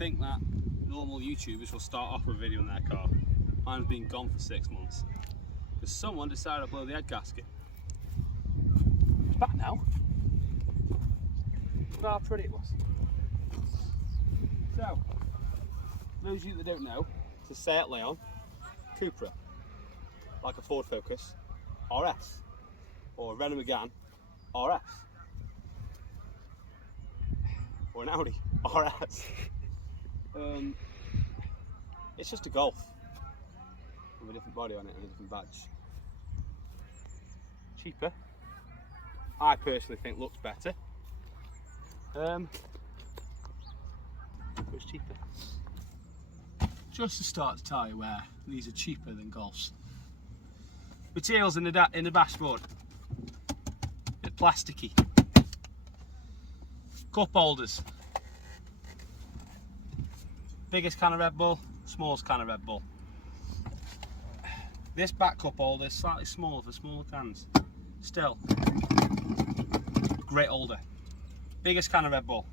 think that normal YouTubers will start off with a video on their car. Mine's been gone for 6 months because someone decided to blow the head gasket. It's back now. Look how pretty it was. So, those of you that don't know, it's a Seat Leon Cupra, like a Ford Focus RS or a Renault Megane RS or an Audi RS. It's just a Golf with a different body on it and a different badge. Cheaper. I personally think looks better. But it's cheaper. Just to start to tell you where these are cheaper than Golfs. Materials in the dashboard. Bit plasticky. Cup holders. Biggest can of Red Bull, smallest can of Red Bull. This back cup holder is slightly smaller for smaller cans. Still, great holder. Biggest can of Red Bull.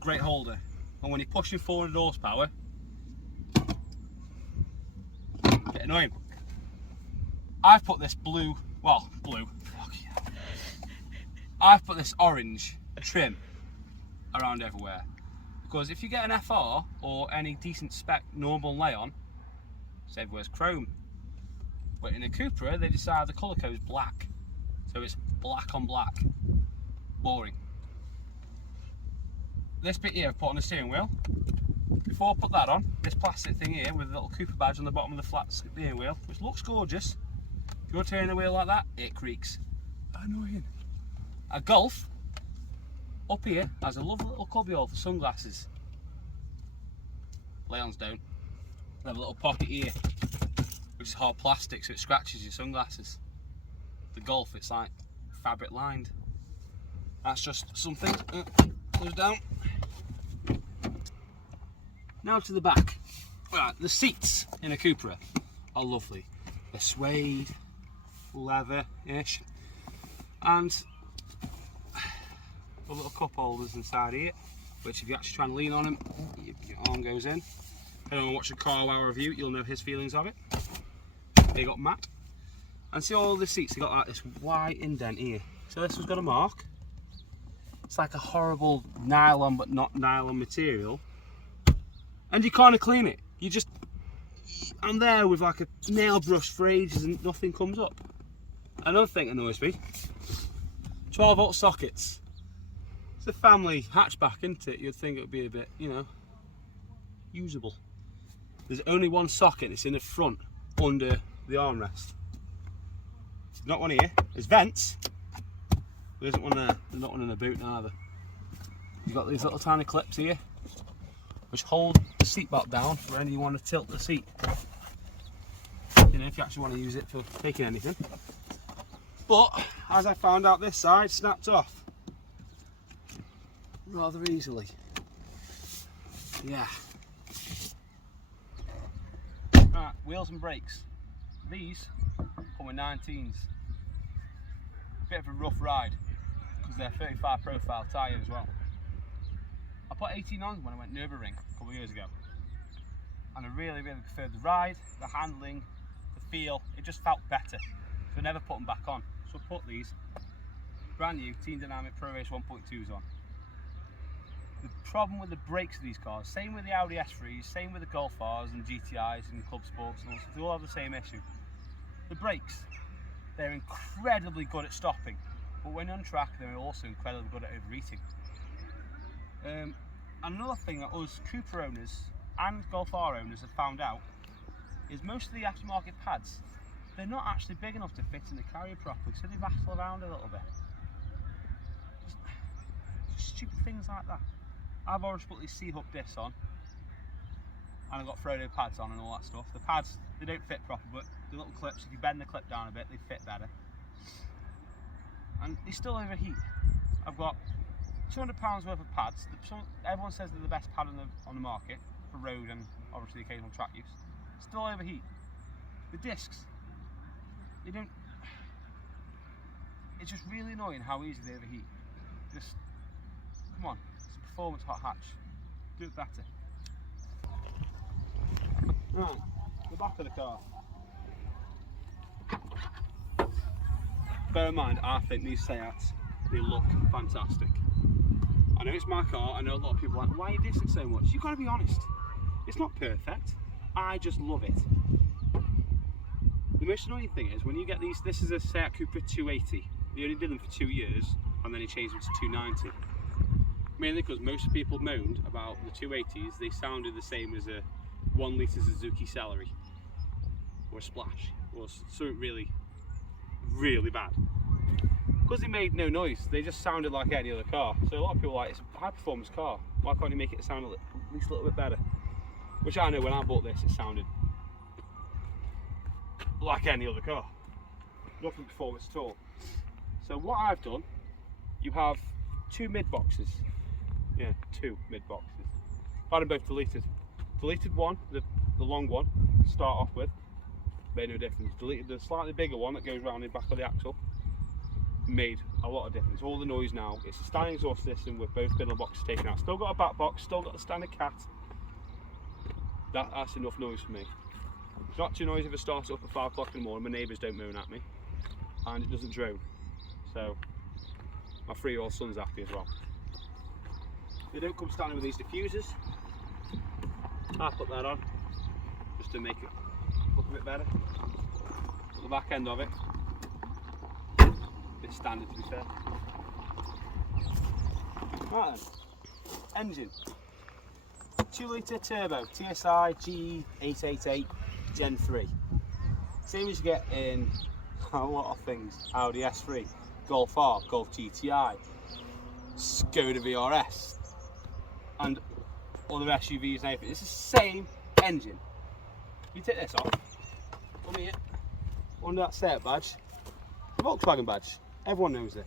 Great holder. And when you're pushing 400 horsepower, bit annoying. I've put this blue, I've put this orange trim around everywhere. Because if you get an FR or any decent spec normal Leon, it's everywhere's chrome. But in a Cupra, they decided the colour code is black. So it's black on black. Boring. This bit here I've put on the steering wheel. Before I put that on, this plastic thing here with a little Cupra badge on the bottom of the flat steering wheel, which looks gorgeous. If you're turning the wheel like that, it creaks. Annoying. A Golf up here has a lovely little cubby hole for sunglasses. Leons don't. They have a little pocket here, which is hard plastic, so it scratches your sunglasses. The Golf, it's like fabric lined. That's just something. Goes down. Now to the back. Right, the seats in a Cupra are lovely. They're suede, leather-ish, and the little cup holders inside here, which if you actually try and lean on them, your arm goes in. If anyone watch a Car Wow review, you'll know his feelings of it. They got Matt. And see all the seats, they got like this white indent here. So this has got a mark. It's like a horrible nylon, but not nylon material. And you kind of clean it. You just, I'm there with like a nail brush for ages and nothing comes up. Another thing that annoys me, 12-volt sockets. It's a family hatchback, isn't it? You'd think it would be a bit, you know, usable. There's only one socket, it's in the front, under the armrest. There's not one here. There's vents. There isn't one there. There's not one in the boot neither. You've got these little tiny clips here, which hold the seat back down for when you want to tilt the seat. You know, if you actually want to use it for taking anything. But, as I found out, this side snapped off rather easily. Yeah. Right, wheels and brakes. These come with 19s. Bit of a rough ride because their 35 profile tyre as well. I put 18 on when I went Nürburgring a couple of years ago, and I really preferred the ride, the handling, the feel. It just felt better, so I never put them back on. So I put these brand new Team Dynamic Pro Race 1.2s on. The problem with the brakes of these cars, same with the Audi S3s, same with the Golf Rs and GTIs and Club Sports, and they all have the same issue. The brakes, they're incredibly good at stopping, but when on track they're also incredibly good at overheating. Another thing that us Cupra owners and Golf R owners have found out is most of the aftermarket pads, they're not actually big enough to fit in the carrier properly, so they rattle around a little bit. Just stupid things like that. I've already put these C-hook discs on, and I've got Frodo pads on and all that stuff. The pads, they don't fit proper, but the little clips, if you bend the clip down a bit, they fit better. And they still overheat. I've got £200 worth of pads. Everyone says they're the best pad on the market for road and obviously occasional track use. Still overheat. The discs, they don't. It's just really annoying how easy they overheat. Just come on, it's a performance hot hatch. Do it better. Right, the back of the car. Bear in mind, I think these Seats, they look fantastic. I know it's my car, I know a lot of people are like, why are you dissing so much? You've got to be honest. It's not perfect, I just love it. The most annoying thing is when you get these, this is a Seat Cupra 280. They only did them for 2 years and then he changed them to 290. Mainly because most people moaned about the 280s, they sounded the same as a 1 litre Suzuki Celery or a Splash or something really bad. Because they made no noise, they just sounded like any other car. So a lot of people are like, it's a high performance car, why can't you make it sound at least a little bit better? Which I know when I bought this, it sounded like any other car. Nothing performance at all. So what I've done, you have 2 mid boxes. Yeah, 2 mid boxes. I've had them both deleted. Deleted one, the long one, to start off with. Made no difference. Deleted the slightly bigger one that goes around the back of the axle. Made a lot of difference. All the noise now, it's a standing exhaust system with both middle boxes taken out. Still got a back box, still got the standard cat. That's enough noise for me. It's not too noisy if I start it up at 5 o'clock in the morning, my neighbours don't moan at me. And it doesn't drone. So, my 3-year-old son's happy as well. They don't come standard with these diffusers. I put that on, just to make it look a bit better. Put the back end of it. Bit standard to be fair. Right then, engine. 2 litre turbo, TSI GE888 Gen 3. Same as you get in a lot of things. Audi S3, Golf R, Golf GTI, Skoda VRS, and other SUVs and everything. It's the same engine. You take this off, come here, under that Seat badge, the Volkswagen badge. Everyone knows this.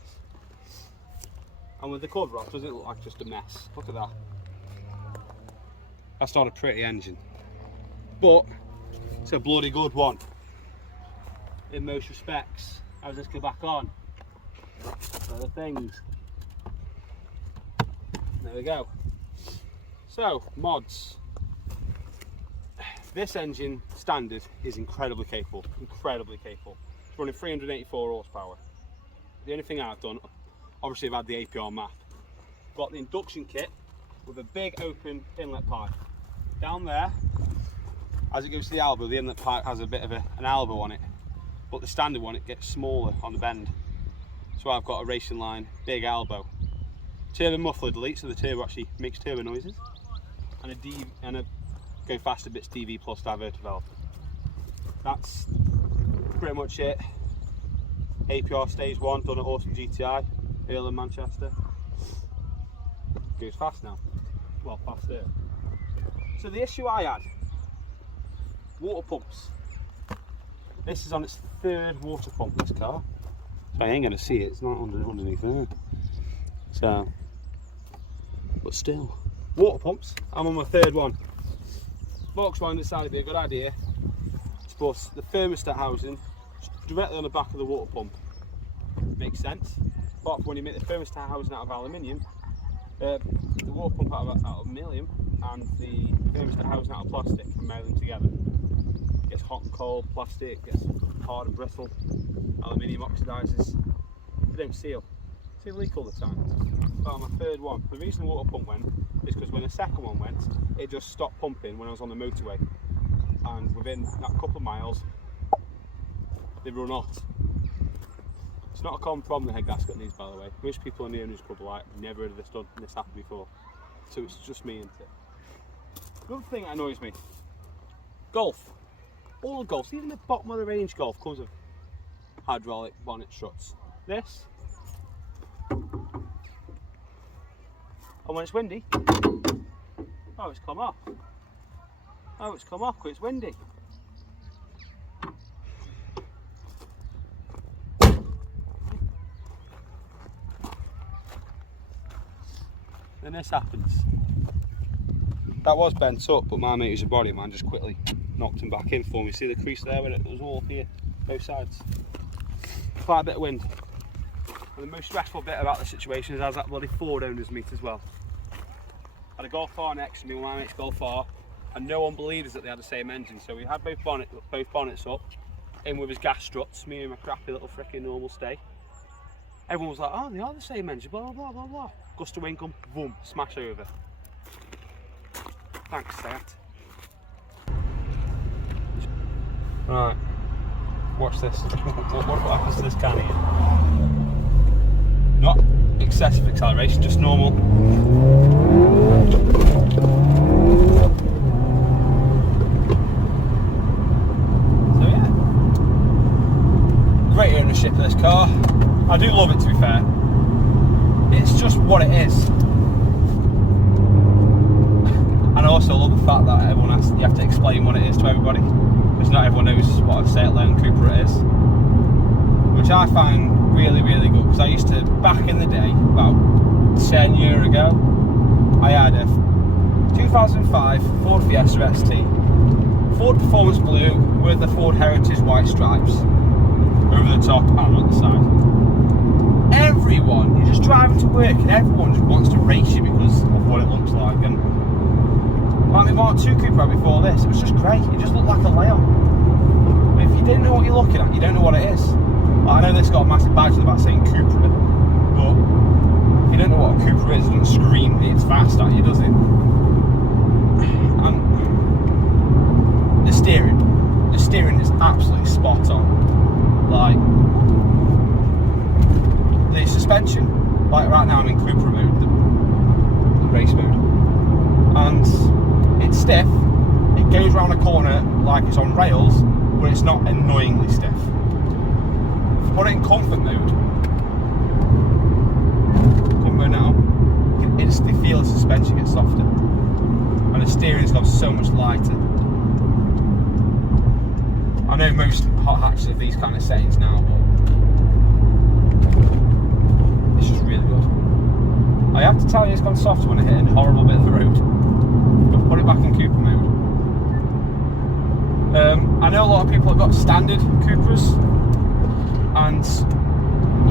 And with the cover off, doesn't it look like just a mess? Look at that. That's not a pretty engine, but it's a bloody good one in most respects. How does this go back on? Other things. There we go. So, mods. This engine standard is incredibly capable, incredibly capable. It's running 384 horsepower. The only thing I've done, obviously I've had the APR map. Got the induction kit with a big open inlet pipe. Down there, as it goes to the elbow, the inlet pipe has a bit of an elbow on it, but the standard one, it gets smaller on the bend. So I've got a racing line, big elbow. Turbo muffler delete, so the turbo actually makes turbo noises. And a go faster bits DV plus diverter valve. That's pretty much it. APR stage 1 done at Awesome GTI, Earl in Manchester. Goes fast now. Well, faster. So the issue I had, water pumps. This is on its 3rd water pump, this car. So I ain't going to see it, it's not underneath there. So, but still. Water pumps, I'm on my 3rd one. Volkswagen decided it'd be a good idea to put the thermostat housing directly on the back of the water pump. Makes sense. apart from when you make the thermostat housing out of aluminium, the water pump out of aluminium and the thermostat housing out of plastic can melt them together. It gets hot and cold, plastic gets hard and brittle, aluminium oxidises, they don't seal. They leak all the time. But my third one, the reason the water pump went is because when the second one went, it just stopped pumping when I was on the motorway. And within that couple of miles, they run hot. It's not a common problem the head gasket needs, by the way. Most people in the owners club are like, never heard of this happened before. So it's just me, isn't it? Another thing that annoys me, Golf. All Golfs, even the bottom of the range Golf comes with hydraulic bonnet struts. This, and when it's windy, oh, it's come off. Oh, it's come off because it's windy. Then this happens. That was bent up, but my mate who's a body man just quickly knocked him back in for me. See the crease there where it was all here, both sides. Quite a bit of wind. And the most stressful bit about the situation is I was at bloody Ford owners meet as well. Had a Golf R next to me, my mate's Golf R, and no one believed us that they had the same engine. So we had both bonnets up, in with his gas struts, me and my crappy little fricking normal stay. Everyone was like, oh, they are the same engine, blah, blah, blah, blah, blah. Gust of wind come, boom, smash over. Thanks, Seth. Right, watch this. What happens to this can here? Not excessive acceleration, just normal. So yeah, great ownership of this car. I do love it, to be fair. It's just what it is. And I also love the fact that you have to explain what it is to everybody, because not everyone knows what a State-Lane Cupra is, which I find really, really good. Because I used to, back in the day, about 10 years ago, I had a 2005 Ford Fiesta ST, Ford Performance Blue with the Ford Heritage white stripes over the top and on the side. Everyone, you're just driving to work and everyone just wants to race you because of what it looks like. And like the Mark II Cupra before this, it was just great. It just looked like a Leon. If you didn't know what you're looking at, you don't know what it is. Like, I know this got a massive badge on the back saying Cupra, but if you don't know what a Cupra is, it doesn't scream it's fast at you, does it? And the steering is absolutely spot on. Like, the suspension, like right now I'm in Cupra mode, the race mode, and it's stiff. It goes around a corner like it's on rails, but it's not annoyingly stiff. If I put it in comfort mode now, you can instantly feel the suspension get softer, and the steering's got so much lighter. I know most hot hatches have these kind of settings now, but it's just really good. I have to tell you, it's gone soft when I hit a horrible bit of the road. I'll put it back in Cupra mode. I know a lot of people have got standard Cupras, and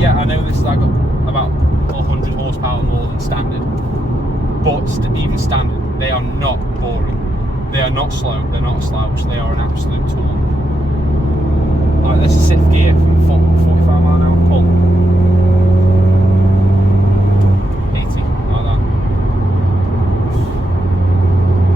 yeah, I know this has got about 100 horsepower more than standard, but even standard, they are not boring. They are not slow, they're not a slouch, they are an absolute tool. Like, this is 6th gear from 45 mile an hour pull. 80, like that.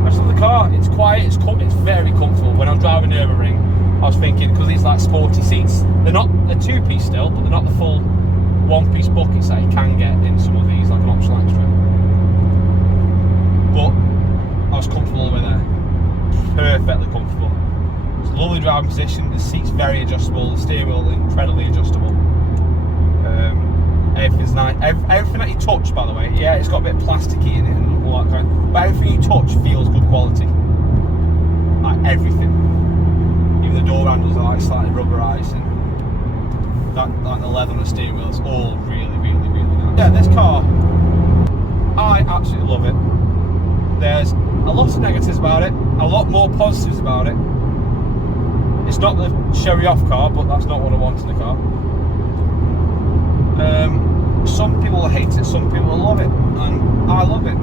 I just love the car, it's quiet, it's very comfortable. When I was driving Nürburgring, I was thinking, because these like sporty seats, they're 2-piece still, but they're not the full 1-piece buckets that you can get in some of these, like an optional extra. But I was comfortable over there, perfectly comfortable. It's a lovely driving position, the seat's very adjustable, the steering wheel incredibly adjustable. Everything's nice, everything that you touch, by the way, yeah, it's got a bit of plasticky in it and all that kind of, but everything you touch feels good quality. Like everything. Even the door handles are like slightly rubberised, and like the leather on the steering wheel, it's all really, really, really nice. Yeah, this car, I absolutely love it. There's a lot of negatives about it, a lot more positives about it. It's not the showy off car, but that's not what I want in the car. people will hate it, some people will love it, and I love it.